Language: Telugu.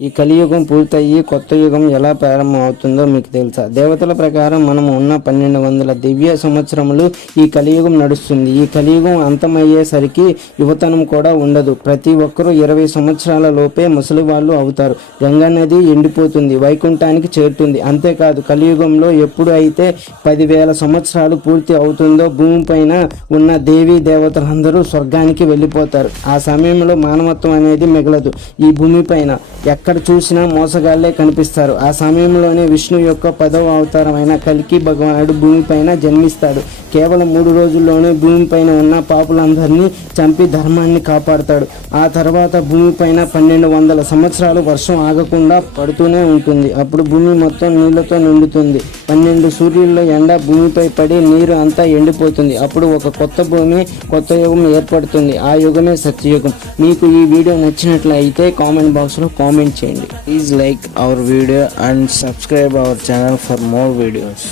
ఈ కలియుగం పూర్తయ్యి కొత్త యుగం ఎలా ప్రారంభం అవుతుందో మీకు తెలుసా? దేవతల ప్రకారం మనం ఉన్న పన్నెండు వందల దివ్య సంవత్సరములు ఈ కలియుగం నడుస్తుంది. ఈ కలియుగం అంతమయ్యేసరికి యువతనం కూడా ఉండదు. ప్రతి ఒక్కరూ ఇరవై సంవత్సరాల లోపే ముసలి వాళ్ళు అవుతారు. గంగా నది ఎండిపోతుంది వైకుంఠానికి చేరుతుంది. అంతేకాదు కలియుగంలో ఎప్పుడు అయితే పదివేల సంవత్సరాలు పూర్తి అవుతుందో భూమిపైన ఉన్న దేవీ దేవతలందరూ స్వర్గానికి వెళ్ళిపోతారు. ఆ సమయంలో మానవత్వం అనేది మిగలదు. ఈ భూమిపైన ఎక్కడ చూసినా మోసగాళ్ళే కనిపిస్తారు. ఆ సమయంలోనే విష్ణు యొక్క పదవ అవతారమైన కల్కి భగవానుడు భూమిపైన జన్మిస్తాడు. కేవలం మూడు రోజుల్లోనే భూమిపైన ఉన్న పాపులందరినీ చంపి ధర్మాన్ని కాపాడుతాడు. ఆ తర్వాత భూమిపైన పన్నెండు వందల సంవత్సరాలు వర్షం ఆగకుండా పడుతూనే ఉంటుంది. అప్పుడు భూమి మొత్తం నీళ్ళతో నిండుతుంది. పన్నెండు సూర్యుల్లో ఎండ భూమిపై పడి నీరు అంతా ఎండిపోతుంది. అప్పుడు ఒక కొత్త భూమి కొత్త యుగం ఏర్పడుతుంది. ఆ యుగమే సత్యయుగం. మీకు ఈ వీడియో నచ్చినట్లయితే కామెంట్ బాక్స్లో కామెంట్ చేయండి please like our video and subscribe our channel for more videos